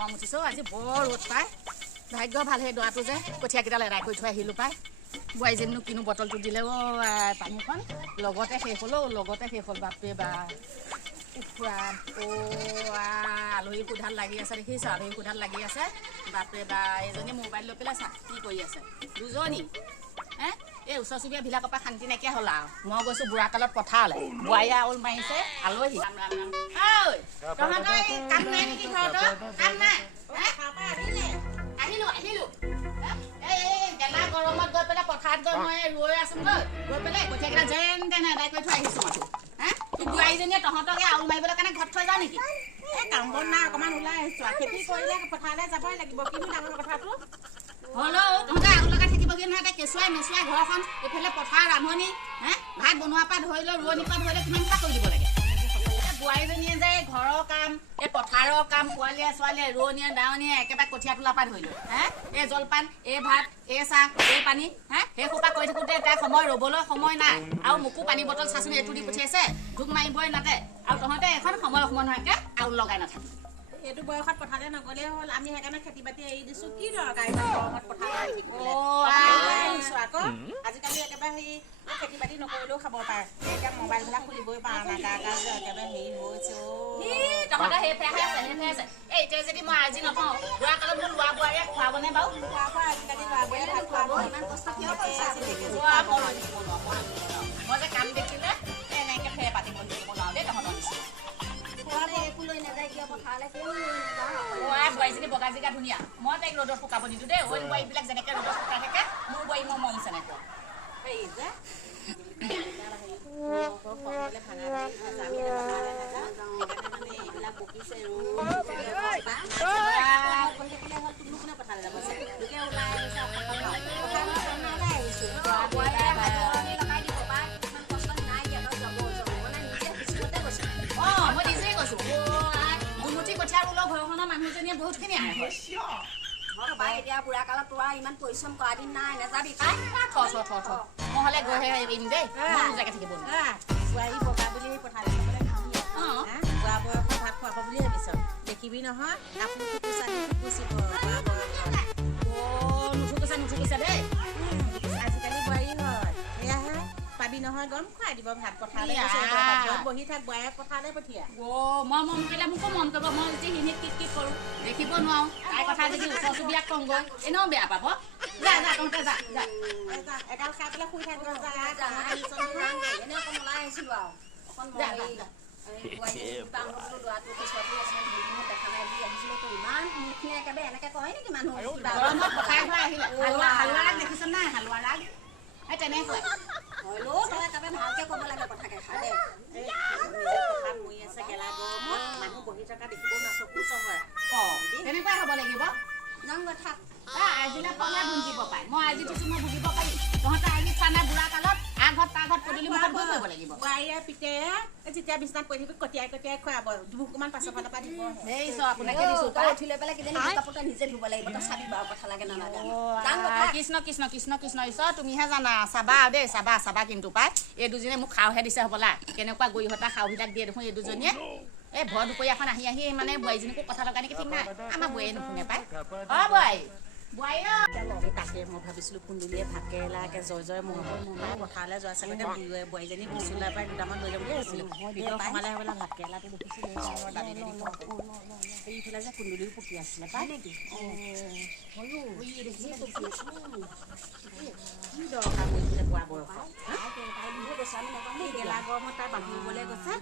গৰম উঠিছে আজি বৰ ৰ'দ পায় ভাগ্য ভাল সেই দৰাটো যে কঠীয়াকেইডাল এৰাই কৰি থৈ আহিলোঁ পায় বোৱাৰীজনীনো কিনো বটলটো দিলে পানীখন লগতে শেষ হ'ল বাপৰে বা উফৰা আলহী কোধাল লাগি আছে দেখিছ আলহী কোধাল লাগি আছে বাপৰে বা এজনী মোবাইল লৈ পেলাই চা কি কৰি আছে দুজনী এই ওচৰ চুবুৰীয়াবিলাকৰ পৰা শান্তি নাইকিয়া হ'ল আৰু মই গৈছোঁ বুঢ়া কালত পথাৰলৈ বোৱাৰীয়ে আউল মাৰিছে আলহী তহঁতৰ কাম নাই নেকি ঘৰতো কাম নাই আহিলোঁ গেলা গৰমত গৈ পেলাই পথাৰত গৈ মই ৰৈ আছোঁ গৈ পেলাই কঠীয়াকেইটা যেন তেন আদায় কৰি থৈ আহিছোঁ মই তোৰ বোৱাৰীজনীয়ে তহঁতকে আউল মাৰিবলৈ কাৰণে ঘৰত থৈ যাওঁ নেকি এই কাম বন নাই অকণমান ওলাই আহিছোঁ আৰু খেতি কৰিলে পথাৰলৈ যাবই লাগিব কিনো ডাঙৰ কথাটো হ'লেও তহঁতে আউল লগাই থাকিবগৈ নহয় এতিয়া কেঁচুৱাই মেচুৱাই ঘৰখন এইফালে পথাৰ ৰান্ধনি ভাত বনোৱাৰ পৰা ধৰি লৈ ৰোৱনিৰ পৰা ধৰি লৈ কিমান কাম কৰি দিব লাগে বোৱাৰীজনীয়ে যে ঘৰৰ কাম এই পথাৰৰ কাম পোৱালীয়ে ছোৱালীয়ে ৰোৱনীয়ে দাৱনীয়ে একেবাৰে কঠীয়া তোলাৰ পৰা ধৰি লৈ এই জলপান এই ভাত এই চাহ এই পানী সেই সোপা কৰি থাকোঁতে তাই সময় ৰ'বলৈ সময় নাই আৰু মোকো পানী বটল চাচোন এইটো দি পঠিয়াইছে ধূপ মাৰিবই নাতে আৰু তহঁতে এখন সময় নোহোৱাকৈ আউল লগাই নাথাকে এইটো বয়সত পথাৰলৈ নগ'লেই হ'ল আমি সেইকাৰণে খেতি বাতি এৰি দিছোঁ কি দৰকাৰ গৰমত পথাৰলৈ আহিছোঁ আকৌ আজিকালি একেবাৰে হেৰি খেতি বাতি নকৰিলেও খাব পাৰে এতিয়া মোবাইলবিলাক খুলিবই পৰা নাই একেবাৰে হেৰি হৈছে তহঁতে সেই ফেহে আছে এই এতিয়া যদি মই আজি নথওঁ বুঢ়া কালত মোৰ ল'ৰা বোৱাৰীয়ে খুৱাবনে বাৰু আজিকালি ল'ৰা বোৱাৰীয়ে ভাত খুৱাব ইমান কষ্ট কিয় কৰিছে মই যে কাম দেখিলে এনেকৈ ফেৰ পাতিব নোৱাৰো দেই তহঁতৰ নিচিনা বোৱাৰীজনী বগা জিগা ধুনীয়া মই তাইক ৰ'দত শুকাব নিদিওঁ দেই অইন বোৱাৰীবিলাক যেনেকৈ ৰ'দত শুকাই থাকে মোৰ বোৱাৰী মই মৰম চেনেকুৱা হেৰি যে এইবিলাক বকিছে পথাৰলৈ যাব মই নিজেই কৈছোঁ দুমুঠি কঠীয়া ৰুলেও ঘৰখনৰ মানুহজনীয়ে বহুতখিনি আহে এতিয়া বুঢ়া কালত তোৰ ইমান পৰিশ্ৰম কৰা দিন নাই নাযাবি পাই মই হ'লে গৈহে এৰিম দেই জেগা থাকিব বোৱাৰী বগা বুলি পথাৰলৈ যাবলৈ বুঢ়া বয়সত ভাত খুৱাব বুলি ভাবিছ দেখিবি নহয় নুঠুকিছে দেই আজিকালি বোৱাৰী হয় এয়াহে পাবি নহয় গম খুৱাই দিব ভাত পথাৰলৈ বহি থাক বোৱাৰীয়ে পথাৰলৈ পঠিয়া মই মন কৰিলে মোকো মন কৰিব মই যদি সিহঁত কি কৰোঁ দেখিব নোৱাৰোঁ তাইৰ কথা যদি ওচৰ চুবুৰীয়াক কওঁগৈ এনেও বেয়া পাব যা তহঁতে যা এগাল খাই পেলাই শুই থাকিব এনে অকণ ওলাই আহিছিলোঁ আৰু অকণ ল'ৰাটো কেঁচুৱাটো অকণমান দেখা নাই বুলি আহিছিলোঁ তো ইমান মুখখিনি একেবাৰে এনেকৈ কয় নেকি মানুহ গৰমত পথাৰ ঘৰ আহিলে হালোৱা ৰাগ দেখিছ নাই হালোৱা ৰাগ এই তেনেকুৱাই হ'লেও তই একেবাৰে ভালকৈ ক'ব লাগে কথাকে খাই দেই পথাৰত মৰি আছে গেলা গৰমত মানুহ বহি থকা দেখিব না চকু চহৰা তেনেকুৱাই হ'ব লাগিব যাওঁ কথা আজিলৈ পলাই ভুগিব পাৰে মই আজি দিছোঁ মই ভুগিব পাৰিম তহঁতে আজি চোৱা নাই বুঢ়া কালত আগত তাৰ ঘৰত পদূলি মুখত গৈ কৰিব লাগিব বোৱাৰীয়ে পিতে যেতিয়া বিচনাত পৰি থাকিব কটিয়াই খুৱাব দুবুকুমান পাছৰ ফালৰ পৰা দিব সেই চ আপোনাকে দিছোঁ তই উঠি লৈ পেলাই কিজানি কাপোৰটা নিজে ধুব লাগিব তই চাবি বাৰু কথা লাগে নালাগে কৃষ্ণ কৃষ্ণ কৃষ্ণ কৃষ্ণ ঈশ্বৰ তুমিহে জানা চাবা দেই চাবা কিন্তু পাই এই দুজনীয়ে মোক খাওঁহে দিছে হ'বলা কেনেকুৱা গৰিহতা খাওঁবিলাক দিয়ে দেখোন এই দুজনীয়ে এই ভৰ দুপৰীয়াখন আহি মানে বোৱাৰীজনীকো কথা লগা নেকি ঠিক নাই আমাৰ বোৱাৰীয়ে নুশুনে পায় বোৱাৰী তাকে মই ভাবিছিলোঁ কুন্দুলীয়ে ভাত কেৰেলাকে জয় মই পথাৰলৈ যোৱা চাগতে বোৱাৰীজনী বিচুলাই পাই দুটামান লৈ যাম বুলি ভাবিছিলোঁ সোমালে হ'বলা ভাত কেৰেলাটো দেখিছিলোঁ এইফালে যে কুন্দুলীও পকি আছিলে পাই নেকি কি দৰকাৰ কৰিছিলে পোৱা বয়সত গেলা গৰমত তাই বান্ধিবলৈ গৈছে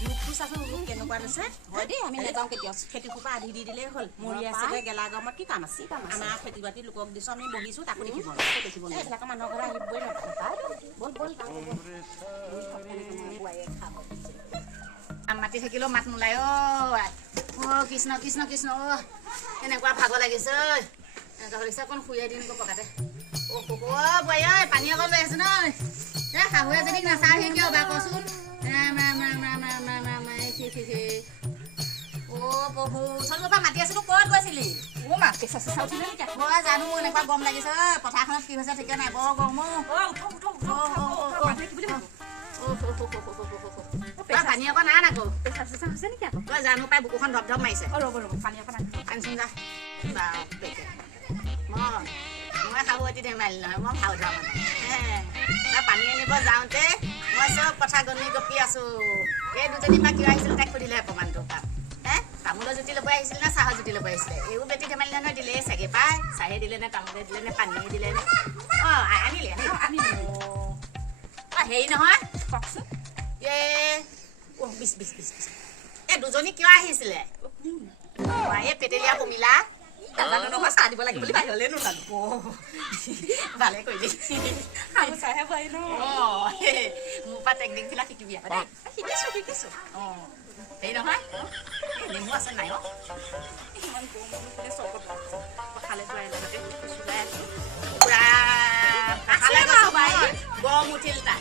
ৰূপটো চাচোন ৰূপ কেনেকুৱা লৈছে হয় দেই আমি নাযাওঁ কেতিয়াও খেতি সোপা আধি দি দিলেই হ'ল মৰি আছে গেলা গৰমত কি কাম আছে আমাৰ খেতি বাতি লোকক দিছোঁ আমি বহিছোঁ তাকো দেখিব এইবিলাকৰ মানুহৰ ঘৰত আহিবই নাপায় মাতি থাকিলেও মাত নোলায় কৃষ্ণ কৃষ্ণ কৃষ্ণ এনেকুৱা ভাগৰ লাগিছে এনেকুৱা লাগিছে অকণ শুই দিম পকাতে বোৱাৰী ঐ পানী অকণ লৈ আছো নহয় শাহুৱে যদি নাচাওঁহি কিয় বা কচোন প্ৰভু চলিব পৰা মাতি আছিলো ক'ত গৈছিলি মই জানো এনেকুৱা গৰম লাগিছে পথাৰখনত কি হৈছে ঠিকে নাই বৰ গৰম পানী অকণ আন আকৌ পেচা চেচা হৈছে নেকি আকৌ তই জানো পাই বুকুখন ধপ ধপ মাৰিছে ৰ'ব পানী অকণ আনচোন যা মই খাব এটি ধেমালি নহয় মই ভাও ধৰা মানে তই পানী আনিব যাওঁতে মই চব কথা গণি গপি আছো এই দুজনী পৰা কিয় আহিছিল তাইক সুধিলেহে প্ৰমাণটো পাম তামোলৰ জুতি ল'ব আহিছিল নে চাহৰ জুতি ল'ব আহিছিলে এইবোৰ বেটি ধেমালি নহয় দিলেই চাগে পাই চাহে দিলে নে তামোলে দিলে নে পানীয়ে দিলে নে আনিলে হেৰি নহয় কওকচোন এই দুজনী কিয় আহিছিলে এই পেটেলীয়া পমিলা নাজানো নহয় চাহ দিব লাগে বুলি বাহিৰলৈ নোলালো ভালে কৰিলি খালো চাহে পাই ন মোৰ পৰা টেকনিকবিলাক শিকিবি শিকিছো হেৰি নহয় নেমু আছে নাই ইমান চকত পথাৰলৈ যোৱাই লগতে চুলাই আছো গৰম উঠিল তাই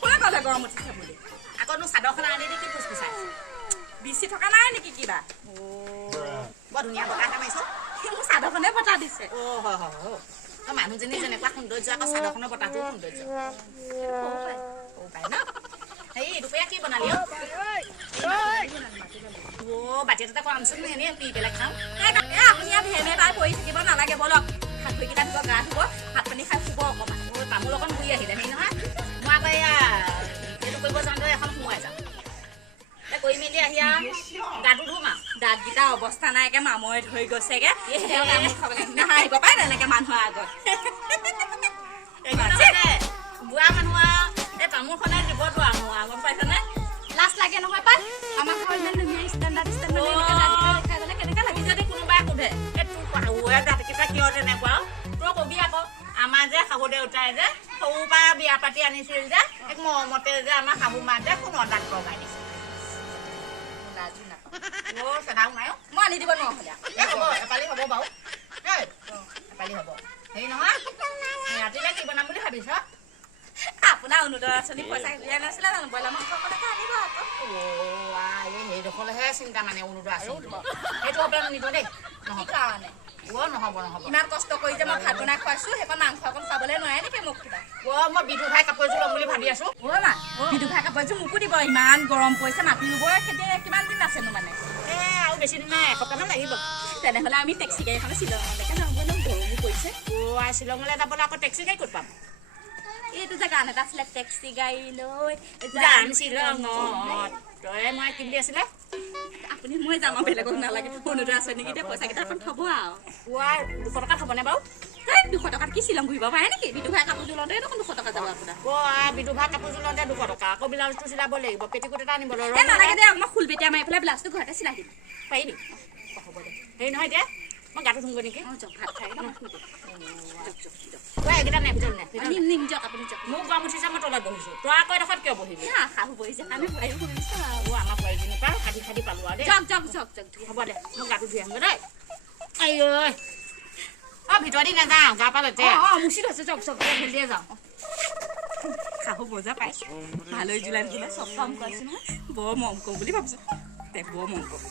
কোনে ক'লে গৰম উঠিছে বুলি আকৌ তোৰ চাদৰখন আনি দি কি পুচ পুচাই বিচি থকা নাই নেকি কিবা বৰ ধুনীয়া বতাহ মাৰিছ মোৰ চাদৰখনে বতাহ দিছে তই মানুহজনী যেনেকুৱা সৌন্দৰ্য আকৌ চাদৰখনৰ বতাহটো সৌন্দৰ্য পাই ন হেৰি দুপৰীয়া কি বনালি বাতি এটা কৰামচোন এনেই পি পেলাই খাওঁ আপুনি ইয়াত ভেনে তাই পৰি থাকিব নালাগে বলক হাত ভৰিকেইটা ধুব গা ধুব ভাত পানী খাই শুব অকণমান তামোল অকণ ঘূৰি আহিলে হেৰি নহয় মই আকৌ এয়া এইটো কৰিব যাওঁতে এখন সোমোৱাই যাম কৰি মেলি আহি আৰু গাটো ধুম আৰু দাঁতকেইটা অৱস্থা নাই একে মামৰে ধৰি গৈছেগে নাহাঁহিব পাই তেনেকে মানুহৰ আগত বুঢ়া মানুহ আৰু এই তামোলখনে দিবতো আৰু গম পাইছনে লাজ লাগে নহয় পাই আমাৰ ঘৰ ইমান ধুনীয়া ষ্টেণ্ডাৰ্ড কেনেকে লাগি যদি কোনোবাই সোধে এই তোৰ দাঁতকেইটা কিয় তেনেকুৱা তই কবি আকৌ আমাৰ যে শাহু দেউতাই যে সৰুৰ পৰা বিয়া পাতি আনিছিল যে এক মৰমতে যে আমাৰ শাহু মাক যে সোণৰ দাঁত লগাই দিছিল মই আনি দিব নোৱাৰো এপালি হ'ব বাৰু এপালি হ'ব হেৰি নহয় ৰাতিলে কি বনাম বুলি ভাবিছ আপোনাৰ অৰুণোদয় আঁচনি পইচা দিয়া নাছিলে জানো ব্ৰইলাৰ মাংস অকণকে আনিব আকৌ সেইডোখৰলেহে চিন্তা মানে অৰুণোদয় আঁচনি সেইটো হ'ব নিব দেই কি কাৰণে নহ'ব ইমান কষ্ট কৰি যে মই ভাত বনাই খুৱাইছো সেইকণ মাংস অকণ খাবলৈ নোৱাৰে নেকি মোক কিবা মই বিদু ভাই কাপোৰ এযোৰ ল'ম বুলি ভাবি আছো মা বিদু ভাই কাপোৰ এযোৰ মোকো দিব ইমান গৰম পৰিছে মাটি ৰুবৰ খেতি কিমান দিন আছেনো মানে আৰু বেছি দিন নাই এসপ্তাহমান লাগিব তেনেহ'লে আমি টেক্সি গাড়ীখনে শ্বিলঙলৈকে যাওঁ গ'লো গৰমো পৰিছে শ্বিলঙলৈ যাবলৈ আকৌ টেক্সি গাড়ী ক'ত পাম এইটো যে গান এটা আছিলে টেক্সি গাড়ী লৈ যাম শ্বিলঙত তই মই কি বুলি আছিলে আপুনি মই যাম আৰু বেলেগক নালাগে অৰুণোদয় আঁচনি কেতিয়া পইচাকেইটা অকণ থ'ব আৰু 200 টকা থ'বনে বাৰু 200 টকাত কি শ্বিলং ঘূৰিব পাৰে নেকি বিদু ভাই কাপোৰযোৰ লওঁতে দেখোন 200 টকা যাব আপোনাৰ বিদু ভাই কাপোৰযোৰ লওঁতে 200 টকা আকৌ ব্লাউজটো চিলাব লাগিব পেটিকোট এটা আনিব লাগিব নালাগে দে মই ফুল বেটিয়া মাৰি পেলাই ব্লাউজটো ঘৰতে চিলাই দিম পাৰিবি হ'ব দে হেৰি নহয় এতিয়া মই গাটো ধুমগৈ নেকি ভাত খাই এইকেইটা নে ভিতৰত নে নিম যাওক আপুনি যাওক মোক গৰম উঠিছে মই তলত বহিছোঁ তই আকৌ এডোখৰত কিয় বহিবি শাহু বহিছে আমি ভয়ো কৰিছোঁ আমাৰ বোৱাৰীজনীৰ পৰা খাটি পালোঁ আৰু দেই যাওক হ'ব দে মই গাটো ধুই আহোঁগৈ দেই ভিতৰত দি নাযাওঁ গা পা লেতে মুচি থৈছোঁ যাওক ভেলিয়ে যাওঁ শাহু বজা পাইছোঁ ভালৈ জোলাই চব কাম কৰিছোঁ নহয় বৰ মৰম কৰোঁ বুলি ভাবিছোঁ বৰ মৰম কৰোঁ